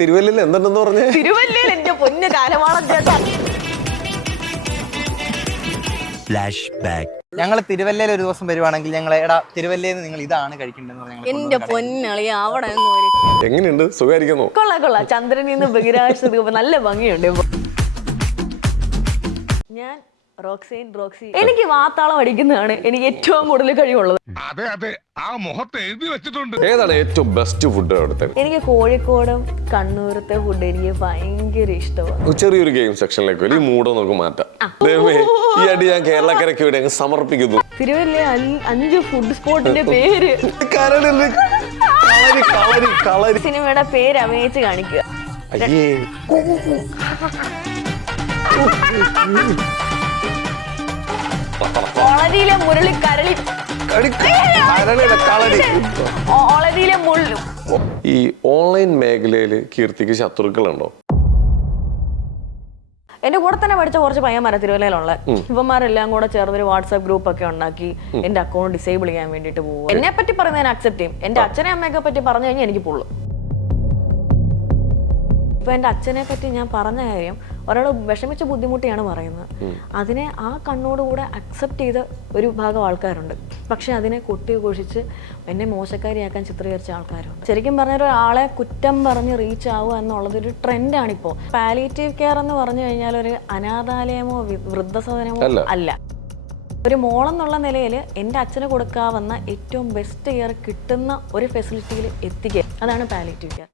തിരുവല്ലയിൽ എന്തുണ്ടെന്ന് പറഞ്ഞേ? തിരുവല്ലയിൽ എന്റെ പൊന്ന് കാലമാളം ചേട്ടാ. ഞങ്ങൾ തിരുവല്ലയിൽ ഒരു ദിവസം വരുവാണെങ്കിൽ ഞങ്ങൾ തിരുവല്ലയിൽ നിങ്ങൾ ഇതാണ് കഴിക്കേണ്ടത്. എന്റെ പൊന്നളി അവിടെ എങ്ങനെയുണ്ട്? സുഖമായിരിക്കുന്നു? കൊള്ളാം. ചന്ദ്രനിൽ നിന്ന് ബഹിരാകാശ നല്ല ഭംഗിയുണ്ട്. ഞാൻ റോക്സി. എനിക്ക് വാത്താളം അടിക്കുന്നതാണ് എനിക്ക് ഏറ്റവും കൂടുതൽ കഴിവുള്ളത്. അതെ ആ മുഖത്ത് എഴുതി വെച്ചിട്ടുണ്ട്. ഏതാണ് ഏറ്റവും ബെസ്റ്റ് ഫുഡ് അവിടുത്തെ? എനിക്ക് കോഴിക്കോടും കണ്ണൂരത്തെ ഫുഡ് എനിക്ക് ഭയങ്കര ഇഷ്ടമാണ്. ചെറിയൊരു ഗെയിം സെക്ഷനിലേക്ക് വരും. ഈ മൂടോ നമുക്ക് മാറ്റാം. ഈ അടി ഞാൻ കേരളക്കരയ്ക്ക് വേണ്ടി അങ്ങ് സമർപ്പിക്കുന്നു. തിരുവല്ല 5 ഫുഡ് സ്പോട്ടിന്റെ പേര് സിനിമയുടെ പേര് അഭിനയിച്ച് കാണിക്കുക. ഒളരിയിലെ മുരളി കരളി, ഒളരിയിലെ മുള്ളു. ഈ ഓൺലൈൻ മേഖലയില് കീർത്തിക്ക് ശത്രുക്കളുണ്ടോ? എന്റെ കൂടെ തന്നെ പഠിച്ച കുറച്ച് പയ്യന്മാരാ തിരുവല്ലയിലുള്ള. ഇവന്മാരെല്ലാം കൂടെ ചേർന്നൊരു വാട്സ്ആപ്പ് ഗ്രൂപ്പ് ഒക്കെ ഉണ്ടാക്കി എന്റെ അക്കൗണ്ട് ഡിസേബിൾ ചെയ്യാൻ വേണ്ടിട്ട് പോകും. എന്നെ പറ്റി പറയുന്നതിന് അക്സെപ്റ്റ് ചെയ്യും. എന്റെ അച്ഛനെ അമ്മയൊക്കെ പറ്റി പറഞ്ഞു കഴിഞ്ഞാൽ എനിക്ക് പൊള്ളും. ഇപ്പൊ എന്റെ അച്ഛനെ പറ്റി ഞാൻ പറഞ്ഞ കാര്യം ഒരാൾ വിഷമിച്ച ബുദ്ധിമുട്ടിയാണ് പറയുന്നത്. അതിനെ ആ കണ്ണോടുകൂടെ അക്സെപ്റ്റ് ചെയ്ത ഒരു ഭാഗം ആൾക്കാരുണ്ട്. പക്ഷെ അതിനെ കൊട്ടിഘോഷിച്ച് എന്നെ മോശക്കാരിയാക്കാൻ ചിത്രീകരിച്ച ആൾക്കാരുണ്ട്. ശരിക്കും പറഞ്ഞ ഒരാളെ കുറ്റം പറഞ്ഞ് റീച്ച് ആവുക എന്നുള്ളതൊരു ട്രെൻഡാണിപ്പോൾ. പാലിയേറ്റീവ് കെയർ എന്ന് പറഞ്ഞു കഴിഞ്ഞാൽ ഒരു അനാഥാലയമോ വൃദ്ധസദനമോ അല്ല. ഒരു മോളെന്നുള്ള നിലയിൽ എൻ്റെ അച്ഛന് കൊടുക്കാവുന്ന ഏറ്റവും ബെസ്റ്റ് കെയർ കിട്ടുന്ന ഒരു ഫെസിലിറ്റിയിൽ എത്തിക്കുക, അതാണ് പാലിയേറ്റീവ് കെയർ.